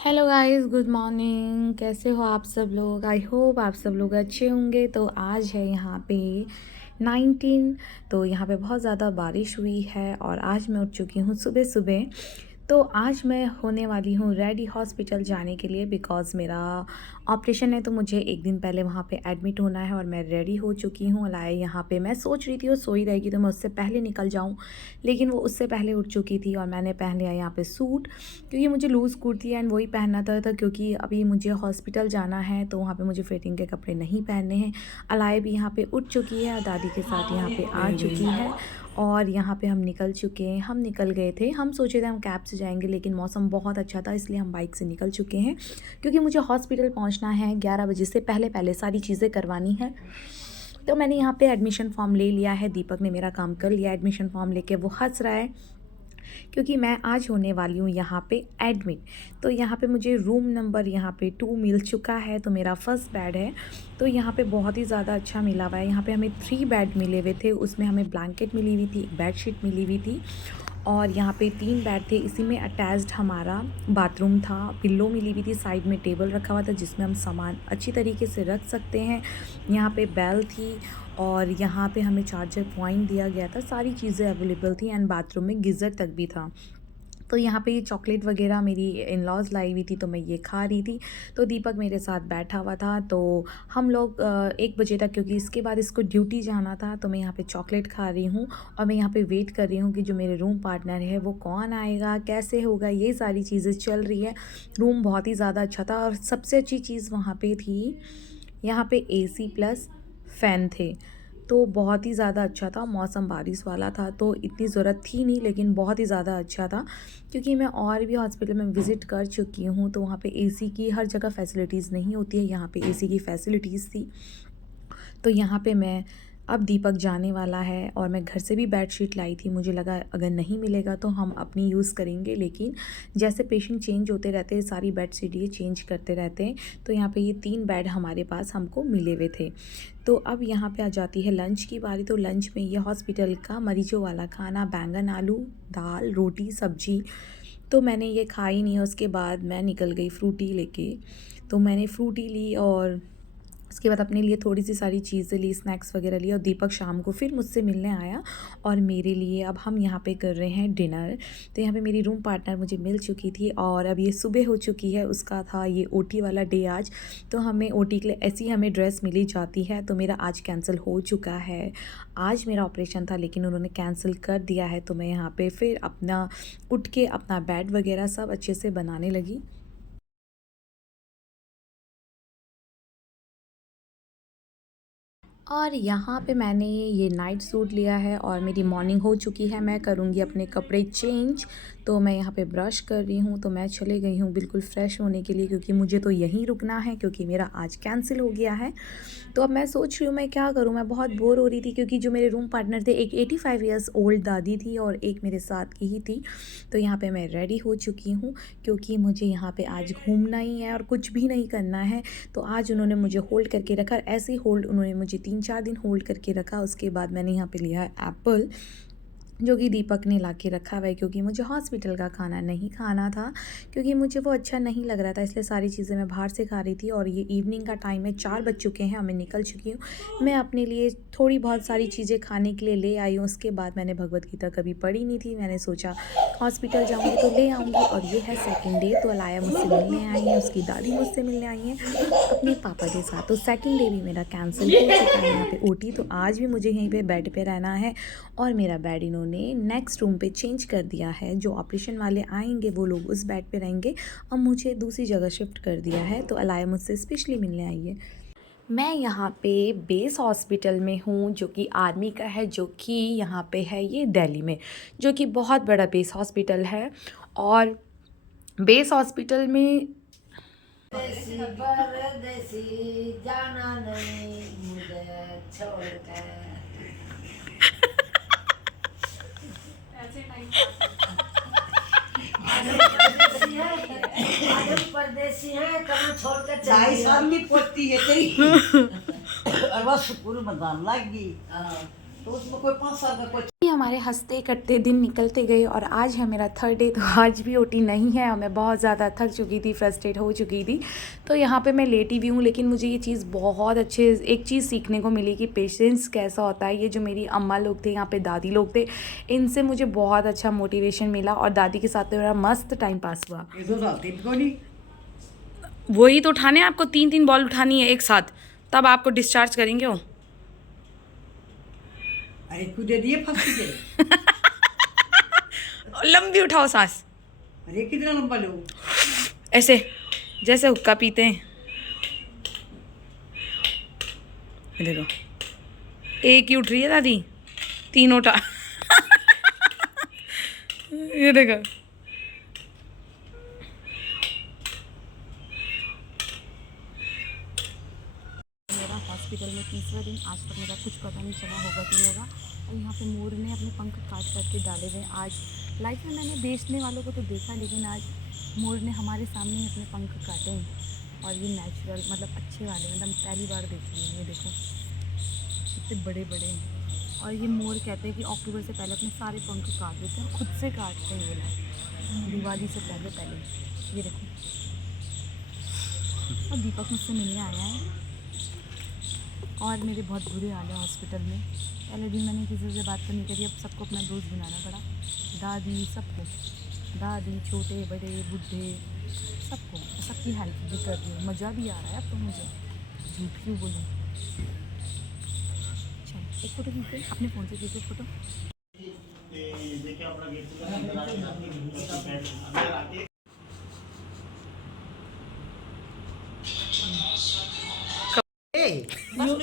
Hello guys, good morning. कैसे हो आप सब लोग? आई होप आप सब लोग अच्छे होंगे। तो आज है यहाँ पे 19। तो यहाँ पे बहुत ज़्यादा बारिश हुई है और आज मैं उठ चुकी हूँ सुबह सुबह। तो आज मैं होने वाली हूँ रेडी हॉस्पिटल जाने के लिए, बिकॉज़ मेरा ऑपरेशन है। तो मुझे एक दिन पहले वहाँ पे एडमिट होना है और मैं रेडी हो चुकी हूँ। लाए यहाँ पे मैं सोच रही थी वो सोई रहेगी तो मैं उससे पहले निकल जाऊँ, लेकिन वो उससे पहले उठ चुकी थी और मैंने पहन लिया यहाँ पे सूट, क्योंकि मुझे लूज़ कुर्ती एंड वही पहनना था क्योंकि अभी मुझे हॉस्पिटल जाना है तो वहाँ पे मुझे फिटिंग के कपड़े नहीं पहनने हैं। अलाए भी यहाँ पे उठ चुकी है और दादी के साथ यहाँ पे आ चुकी है और यहाँ पे हम निकल चुके हैं। हम निकल गए थे, हम सोचे थे हम कैब से जाएंगे, लेकिन मौसम बहुत अच्छा था इसलिए हम बाइक से निकल चुके हैं, क्योंकि मुझे हॉस्पिटल पहुँचना है 11 बजे से पहले पहले सारी चीज़ें करवानी है। तो मैंने यहाँ पे एडमिशन फ़ॉर्म ले लिया है। दीपक ने मेरा काम कर लिया एडमिशन फ़ॉर्म लेके, वो हंस रहा है क्योंकि मैं आज होने वाली हूँ यहाँ पे एडमिट। तो यहाँ पे मुझे रूम नंबर यहाँ पे 2 मिल चुका है, तो मेरा फर्स्ट बेड है। तो यहाँ पे बहुत ही ज़्यादा अच्छा मिला हुआ है। यहाँ पे हमें 3 बेड मिले हुए थे, उसमें हमें ब्लैंकेट मिली हुई थी, एक बेड शीट मिली हुई थी और यहाँ पे 3 बेड थे। इसी में अटैच्ड हमारा बाथरूम था, पिल्लो मिली हुई थी, साइड में टेबल रखा हुआ था जिसमें हम सामान अच्छी तरीके से रख सकते हैं। यहाँ पे बेल थी और यहाँ पे हमें चार्जर पॉइंट दिया गया था, सारी चीज़ें अवेलेबल थी एंड बाथरूम में गीज़र तक भी था। तो यहाँ पे ये चॉकलेट वगैरह मेरी इन लॉज़ लाई हुई थी तो मैं ये खा रही थी। तो दीपक मेरे साथ बैठा हुआ था। तो हम लोग 1 बजे तक, क्योंकि इसके बाद इसको ड्यूटी जाना था, तो मैं यहाँ पे चॉकलेट खा रही हूँ और मैं यहाँ पे वेट कर रही हूँ कि जो मेरे रूम पार्टनर है वो कौन आएगा, कैसे होगा, ये सारी चीज़ें चल रही है। रूम बहुत ही ज़्यादा अच्छा था और सबसे अच्छी चीज़ वहाँ पे थी, यहाँ पे एसी प्लस फ़ैन थे। तो बहुत ही ज़्यादा अच्छा था। मौसम बारिश वाला था तो इतनी ज़रूरत थी नहीं, लेकिन बहुत ही ज़्यादा अच्छा था, क्योंकि मैं और भी हॉस्पिटल में विज़िट कर चुकी हूँ तो वहाँ पे एसी की हर जगह फैसिलिटीज़ नहीं होती है, यहाँ पे एसी की फैसिलिटीज़ थी। तो यहाँ पे मैं अब दीपक जाने वाला है और मैं घर से भी बेडशीट लाई थी, मुझे लगा अगर नहीं मिलेगा तो हम अपनी यूज़ करेंगे, लेकिन जैसे पेशेंट चेंज होते रहते हैं सारी बेडशीट ये चेंज करते रहते हैं। तो यहाँ पे ये 3 बेड हमारे पास हमको मिले हुए थे। तो अब यहाँ पे आ जाती है लंच की बारी। तो लंच में ये हॉस्पिटल का मरीजों वाला खाना, बैंगन आलू दाल रोटी सब्जी, तो मैंने ये खाई नहीं है। उसके बाद मैं निकल गई फ्रूटी लेके। तो मैंने फ्रूटी ली और उसके बाद अपने लिए थोड़ी सी सारी चीज़ें ली, स्नैक्स वगैरह लिए, और दीपक शाम को फिर मुझसे मिलने आया और मेरे लिए अब हम यहाँ पे कर रहे हैं डिनर। तो यहाँ पे मेरी रूम पार्टनर मुझे मिल चुकी थी और अब ये सुबह हो चुकी है, उसका था ये ओटी वाला डे आज। तो हमें ओटी के लिए ऐसी हमें ड्रेस मिली जाती है, तो मेरा आज कैंसिल हो चुका है। आज मेरा ऑपरेशन था लेकिन उन्होंने कैंसिल कर दिया है। तो मैं यहाँ पे फिर अपना उठ के अपना बेड वगैरह सब अच्छे से बनाने लगी। और यहाँ पे मैंने ये नाइट सूट लिया है और मेरी मॉर्निंग हो चुकी है, मैं करूँगी अपने कपड़े चेंज। तो मैं यहाँ पे ब्रश कर रही हूँ, तो मैं चले गई हूँ बिल्कुल फ्रेश होने के लिए, क्योंकि मुझे तो यहीं रुकना है क्योंकि मेरा आज कैंसिल हो गया है। तो अब मैं सोच रही हूँ मैं क्या करूँ, मैं बहुत बोर हो रही थी क्योंकि जो मेरे रूम पार्टनर थे, एक 85 ईयर्स ओल्ड दादी थी और एक मेरे साथ की ही थी। तो यहाँ पे मैं रेडी हो चुकी हूँ क्योंकि मुझे यहाँ पे आज घूमना ही है और कुछ भी नहीं करना है। तो आज उन्होंने मुझे होल्ड करके रखा, ऐसे ही होल्ड उन्होंने मुझे 3-4 दिन होल्ड करके रखा। उसके बाद मैंने यहाँ पे लिया है एप्पल, जो कि दीपक ने ला के रखा हुआ है, क्योंकि मुझे हॉस्पिटल का खाना नहीं खाना था, क्योंकि मुझे वो अच्छा नहीं लग रहा था, इसलिए सारी चीज़ें मैं बाहर से खा रही थी। और ये इवनिंग का टाइम है, 4 बज चुके हैं और मैं निकल चुकी हूँ। मैं अपने लिए थोड़ी बहुत सारी चीज़ें खाने के लिए ले आई हूँ। उसके बाद मैंने भगवत गीता कभी पढ़ी नहीं थी, मैंने सोचा हॉस्पिटल जाऊँगी तो ले आऊँगी। और ये है सेकेंड डे। तो अलाया मुझसे मिलने आई है, उसकी दादी मुझसे मिलने आई हैं अपने पापा के साथ। तो सेकेंड डे भी मेरा कैंसिल हो चुका है यहाँ पे ओटी। तो आज भी मुझे यहीं पे बेड पे रहना है और मेरा बेड इन्होंने नेक्स्ट रूम पे चेंज कर दिया है। जो ऑपरेशन वाले आएंगे वो लोग उस बेड पे रहेंगे और मुझे दूसरी जगह शिफ्ट कर दिया है। तो अलाया मुझसे स्पेशली मिलने आई है। मैं यहाँ पे बेस हॉस्पिटल में हूँ, जो कि आर्मी का है, जो कि यहाँ पे है ये दिल्ली में, जो कि बहुत बड़ा बेस हॉस्पिटल है। और बेस हॉस्पिटल में देसी परदेसी जाना नहीं मुझे छोड़कर। परदेसी है, परदेसी है, कहाँ छोड़कर ढाई चली साल गई। की पोती है तेरी और बस स्कूल में जान लग गई। तो उसमें कोई 5 साल का कोई ये हमारे हंसते कटते दिन निकलते गए और आज है मेरा थर्ड डे। तो आज भी ओटी नहीं है और मैं बहुत ज़्यादा थक चुकी थी, फ्रस्ट्रेट हो चुकी थी। तो यहाँ पे मैं लेटी भी हूँ, लेकिन मुझे ये चीज़ बहुत अच्छे एक चीज़ सीखने को मिली कि पेशेंस कैसा होता है। ये जो मेरी अम्मा लोग थे, यहाँ पे दादी लोग थे, इनसे मुझे बहुत अच्छा मोटिवेशन मिला और दादी के साथ तो मेरा मस्त टाइम पास हुआ। वही तो उठाने आपको 3-3 बॉल उठानी है एक साथ, तब आपको डिस्चार्ज करेंगे वो। अरे तू दे दिए फंस के। लंबी उठाओ सांस, अरे कितना लंबा लो, ऐसे जैसे हुक्का पीते हैं। ये देखो, एक ही उठ रही है दादी, 3 उठा। ये देखो, मेरा हॉस्पिटल में तीसरा दिन। आज तक मेरा कुछ पता नहीं चला होगा कि होगा। और यहाँ पे मोर ने अपने पंख काट करके डाले हुए। आज लाइफ में मैंने बेचने वालों को तो देखा, लेकिन आज मोर ने हमारे सामने ही अपने पंख काटे हैं। और ये नेचुरल मतलब अच्छे वाले, मतलब पहली बार देख रही हूँ। ये देखो कितने बड़े बड़े हैं। और ये मोर कहते हैं कि अक्टूबर से पहले अपने सारे पंख काट देते हैं, खुद से काटते हैं ये लोग दिवाली से पहले। ये देखो, और दीपक मुझसे मिलने आया है और मेरे बहुत बुरे हाल है हॉस्पिटल में। पहले दिन मैंने किसी से बात तो नहीं करी, अब सबको अपना दोस्त बनाना पड़ा। दादी सबको, दादी छोटे बड़े बूढ़े सबको, सबकी हेल्प भी कर रही हूँ। मज़ा भी आ रहा है अब तो मुझे, झूठ क्यों बोलूँ। अच्छा एक फ़ोटो खींचे अपने फ़ोन से, खींचे फ़ोटो।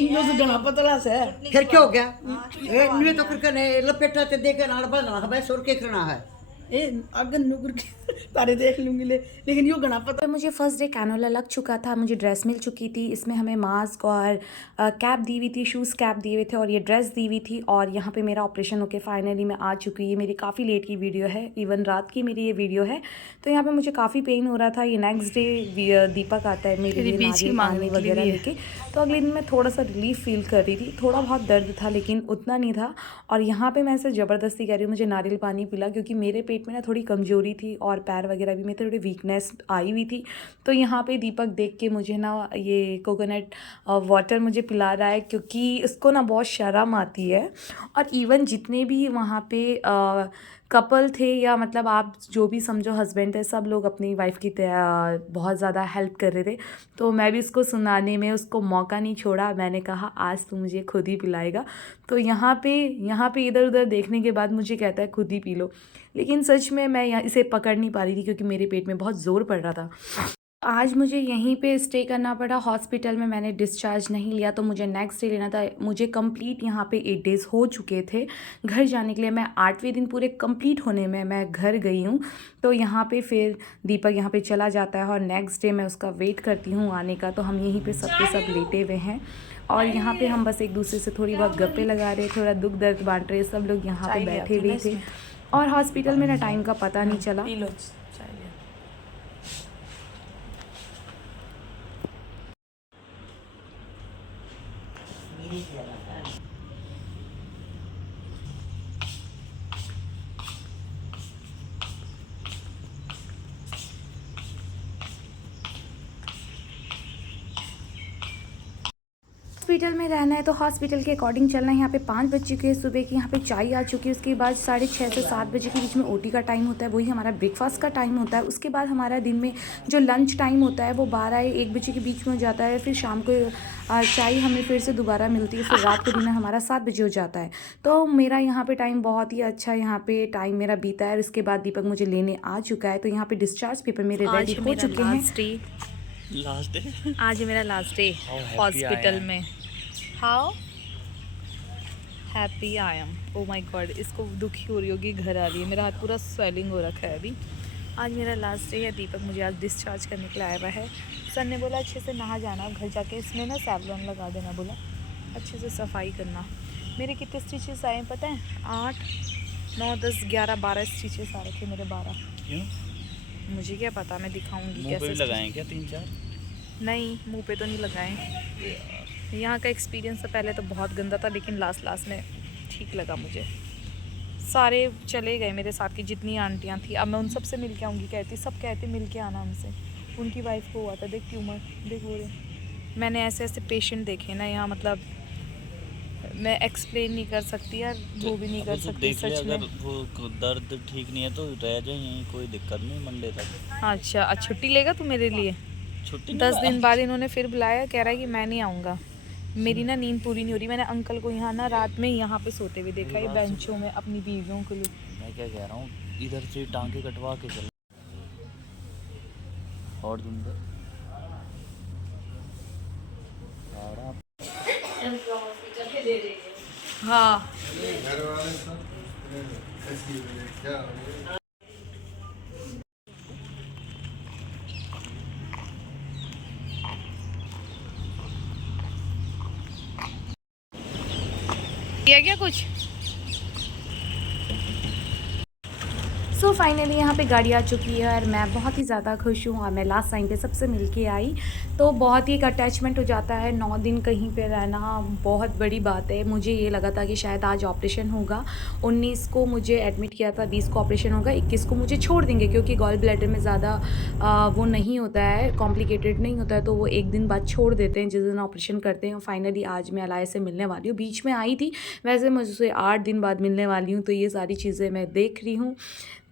यो तो जना पतला से फिर क्या हो गया? ए इन्हें तो फिर कने लपेटा ते देके नाल बदलना है, सुर के करना है। ए अगन नुकुर के तारे देख लूंगी लेकिन यो गना पता। तो मुझे फ़र्स्ट डे कैनोला लग चुका था, मुझे ड्रेस मिल चुकी थी। इसमें हमें मास्क और कैप दी हुई थी, शूज़ कैप दिए हुए थे और ये ड्रेस दी हुई थी। और यहाँ पे मेरा ऑपरेशन होके फाइनली मैं आ चुकी। ये मेरी काफ़ी लेट की वीडियो है, इवन रात की मेरी ये वीडियो है। तो यहाँ पे मुझे काफ़ी पेन हो रहा था। ये नेक्स्ट डे दीपक आता है मेरे लिए नारियल पानी वगैरह लेके। तो अगले दिन मैं थोड़ा सा रिलीफ फील कर रही थी, थोड़ा बहुत दर्द था लेकिन उतना नहीं था। और यहाँ पे मैं ऐसे ज़बरदस्ती कह रही हूँ मुझे नारियल पानी पिला, क्योंकि मेरे पेट में ना थोड़ी कमज़ोरी थी और पैर वगैरह भी में थोड़ी वीकनेस आई हुई थी। तो यहाँ पे दीपक देख के मुझे ना ये कोकोनट वाटर मुझे पिला रहा है, क्योंकि उसको ना बहुत शर्म आती है। और इवन जितने भी वहाँ पे कपल थे, या मतलब आप जो भी समझो हस्बैंड है, सब लोग अपनी वाइफ की बहुत ज़्यादा हेल्प कर रहे थे। तो मैं भी उसको सुनाने में उसको मौका नहीं छोड़ा। मैंने कहा आज तू मुझे खुद ही पिलाएगा। तो यहाँ पे इधर उधर देखने के बाद मुझे कहता है खुद ही पी लो, लेकिन सच में मैं यहाँ इसे पकड़ नहीं पा रही थी क्योंकि मेरे पेट में बहुत ज़ोर पड़ रहा था। आज मुझे यहीं पे स्टे करना पड़ा हॉस्पिटल में। मैंने डिस्चार्ज नहीं लिया, तो मुझे नेक्स्ट डे लेना था। मुझे कंप्लीट यहाँ पे 8 डेज़ हो चुके थे घर जाने के लिए। मैं 8वें दिन पूरे कंप्लीट होने में मैं घर गई हूँ। तो यहाँ पे फिर दीपक यहाँ पे चला जाता है और नेक्स्ट डे मैं उसका वेट करती हूँ आने का। तो हम यहीं पे सब के सब लेटे हुए हैं और यहाँ पे हम बस एक दूसरे से थोड़ी बहुत गप्पे लगा रहे, थोड़ा दुख दर्द बांट रहे। सब लोग यहाँ पे बैठे हुए थे और हॉस्पिटल में ना टाइम का पता नहीं चला। हॉस्पिटल में रहना है तो हॉस्पिटल के अकॉर्डिंग चलना है। यहाँ पे 5 बज चुके हैं सुबह की, यहाँ पे चाय आ चुकी है। उसके बाद 6:30 से 7 बजे के बीच में ओटी का टाइम होता है, वही हमारा ब्रेकफास्ट का टाइम होता है। उसके बाद हमारा दिन में जो लंच टाइम होता है वो 12-1 बजे के बीच में हो जाता है। फिर शाम को चाय हमें फिर से दोबारा मिलती है। फिर रात को डिनर हमारा 7 बजे हो जाता है। तो मेरा यहाँ पे टाइम बहुत ही अच्छा यहाँ पे टाइम मेरा बीता है। उसके बाद दीपक मुझे लेने आ चुका है। तो यहाँ पे डिस्चार्ज पेपर मेरे रेडी हो चुके हैं। लास्ट डे, आज मेरा लास्ट डे हॉस्पिटल में। How happy I am, oh my god. इसको दुखी हो रही होगी, घर आ रही है। मेरा हाथ पूरा स्वेलिंग हो रखा है अभी। आज मेरा लास्ट डे है। दीपक मुझे आज डिस्चार्ज करने के लिए आया हुआ है। सर ने बोला अच्छे से नहा जाना, घर जाके इसमें ना सैवलॉन लगा देना, बोला अच्छे से सफाई करना। मेरे कितने स्टिचेस आए पता है? 8, 9, 10, 11, 12 स्टिचेस आ रखे मेरे। 12 क्यों? मुझे क्या पता, मैं दिखाऊंगी मुंह पे कैसे भी लगाए क्या 3-4? नहीं, मुंह पे तो नहीं लगाए। यहाँ का एक्सपीरियंस तो पहले तो बहुत गंदा था, लेकिन लास्ट में ठीक लगा मुझे। सारे चले गए मेरे साथ की जितनी आंटियाँ थी। अब मैं उन सब से मिल के आऊँगी, कहती सब कहते मिल के आना हमसे। उनकी वाइफ को हुआ था, देख ट्यूमर, देख वो रहे। मैंने ऐसे ऐसे पेशेंट देखे ना यहाँ, मतलब मैं एक्सप्लेन नहीं कर सकती यार, वो भी नहीं कर सकती देख ले, सच में। अगर वो दर्द ठीक नहीं है तो रह जाए यहीं, कोई दिक्कत नहीं मंडे तक। अच्छा, आज छुट्टी लेगा तू मेरे लिए? छुट्टी नहीं 10 दिन बाद आज। इन्होंने फिर बुलाया, कह रहा है कि मैं नहीं आऊँगा, मेरी ना नींद पूरी नहीं हो रही। मैंने अंकल को यहाँ ना रात में यहाँ पे सोते हुए देखा है, बेंचों में अपनी बीवियों को लिए। मैं क्या कह रहा हूँ, इधर से टांगे कटवा के चल। और सुंदर हाँ घर वाले सब कैसी है, क्या हो गया? किया क्या कुछ? सो फाइनली यहाँ पे गाड़ी आ चुकी है और मैं बहुत ही ज़्यादा खुश हूँ। और मैं लास्ट टाइम पे सबसे मिल के आई, तो बहुत ही एक अटैचमेंट हो जाता है। 9 दिन कहीं पे रहना बहुत बड़ी बात है। मुझे ये लगा था कि शायद आज ऑपरेशन होगा, 19 को मुझे एडमिट किया था, 20 को ऑपरेशन होगा, 21 को मुझे छोड़ देंगे क्योंकि गॉल ब्लैडर में ज़्यादा वो नहीं होता है, कॉम्प्लिकेटेड नहीं होता है, तो वो एक दिन बाद छोड़ देते हैं जिस दिन ऑपरेशन करते हैं। फाइनली आज मैं अलाया से मिलने वाली हूँ। बीच में आई थी, वैसे मुझसे 8 दिन बाद मिलने वाली हूँ, तो ये सारी चीज़ें मैं देख रही हूँ।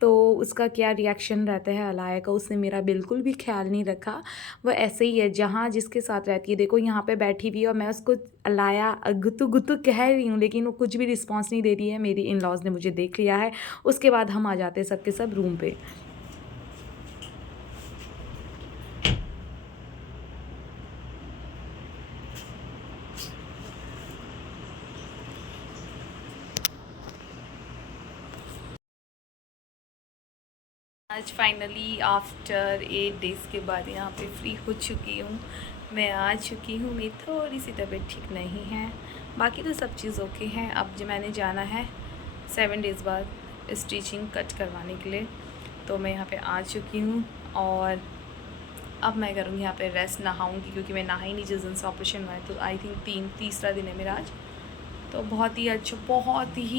तो उसका क्या रिएक्शन रहता है अलाया का, उसने मेरा बिल्कुल भी ख्याल नहीं रखा। वो ऐसे ही है, जहाँ जिसके साथ रहती है, देखो यहाँ पे बैठी हुई है और मैं उसको अलाया गुत्तू गुत्तू कह रही हूँ, लेकिन वो कुछ भी रिस्पॉन्स नहीं दे रही है। मेरी इन लॉज ने मुझे देख लिया है। उसके बाद हम आ जाते हैं सबके सब रूम पे। आज फाइनली आफ्टर 8 डेज़ के बाद यहाँ पे फ्री हो चुकी हूँ। मैं आ चुकी हूँ। मेरी थोड़ी सी तबीयत ठीक नहीं है, बाकी तो सब चीज़ ओके है। अब जो मैंने जाना है 7 डेज़ बाद स्टिचिंग कट करवाने के लिए, तो मैं यहाँ पे आ चुकी हूँ। और अब मैं करूँगी यहाँ पे रेस्ट, नहाऊँगी क्योंकि मैं नहाई नहीं जिस दिन से ऑपरेशन हुआ है। तो आई थिंक तीसरा दिन है मेरा आज। तो बहुत ही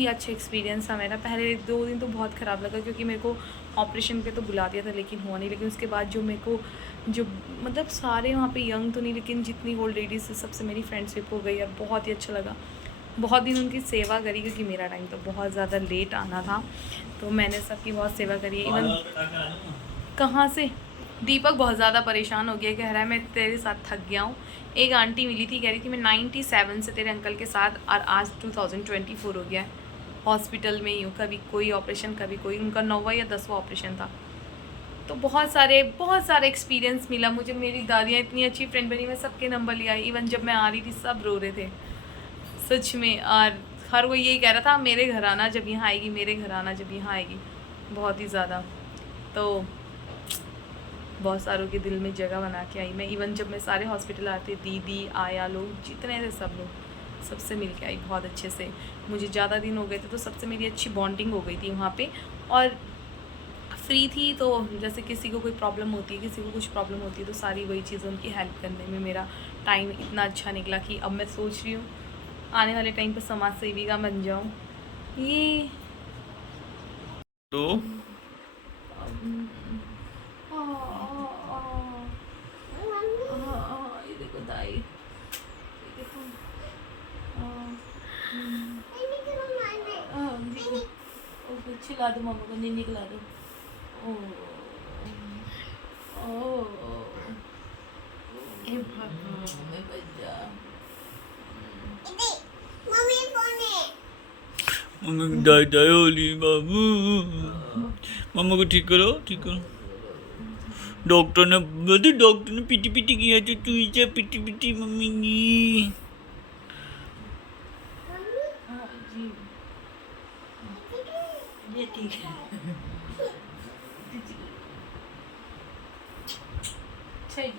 अच्छा एक्सपीरियंस था मेरा। पहले 2 दिन तो बहुत ख़राब लगा क्योंकि मेरे को ऑपरेशन पे तो बुला दिया था लेकिन हुआ नहीं। लेकिन उसके बाद जो मेरे को जो मतलब सारे वहाँ पे यंग तो नहीं, लेकिन जितनी ओल्ड लेडीज़ से सबसे मेरी फ्रेंडशिप हो गई और बहुत ही अच्छा लगा। बहुत दिन उनकी सेवा करी क्योंकि मेरा टाइम तो बहुत ज़्यादा लेट आना था, तो मैंने सबकी बहुत सेवा करी। इवन कहाँ से दीपक बहुत ज़्यादा परेशान हो गया, कह रहा है मैं तेरे साथ थक गया हूँ। एक आंटी मिली थी, कह रही थी मैं 97 से तेरे अंकल के साथ, और आज 2024 हो गया है, हॉस्पिटल में ही हूँ। कभी कोई ऑपरेशन, कभी कोई। उनका 9वां या 10वां ऑपरेशन था। तो बहुत सारे एक्सपीरियंस मिला मुझे। मेरी दादियाँ इतनी अच्छी फ्रेंड बनी, मैं सबके नंबर लिया। इवन जब मैं आ रही थी सब रो रहे थे सच में। और हर कोई यही कह रहा था मेरे घर आना जब यहाँ आएगी, मेरे घर आना जब यहाँ आएगी। बहुत ही ज़्यादा, तो बहुत सारों के दिल में जगह बना के आई मैं। इवन जब मैं सारे हॉस्पिटल आते, दीदी, आया लोग जितने थे, सब लोग सबसे मिल के आई बहुत अच्छे से। मुझे ज़्यादा दिन हो गए थे तो सबसे मेरी अच्छी बॉन्डिंग हो गई थी वहाँ पे। और फ्री थी तो जैसे किसी को कोई प्रॉब्लम होती है, किसी को कुछ प्रॉब्लम होती है, तो सारी वही चीज़ें उनकी हेल्प करने में मेरा टाइम इतना अच्छा निकला कि अब मैं सोच रही हूँ आने वाले टाइम पर समाज सेविका बन जाऊँ। ये तो देखो दाई, खिला दो मामा को, नीनी खिला दो। मम्मी दादा होली बाबू, मम्मा को ठीक करो, ठीक करो। डॉक्टर ने पीटी पीटी किया तो तू इसे पीटी पीटी मम्मी की। ये ठीक है। सही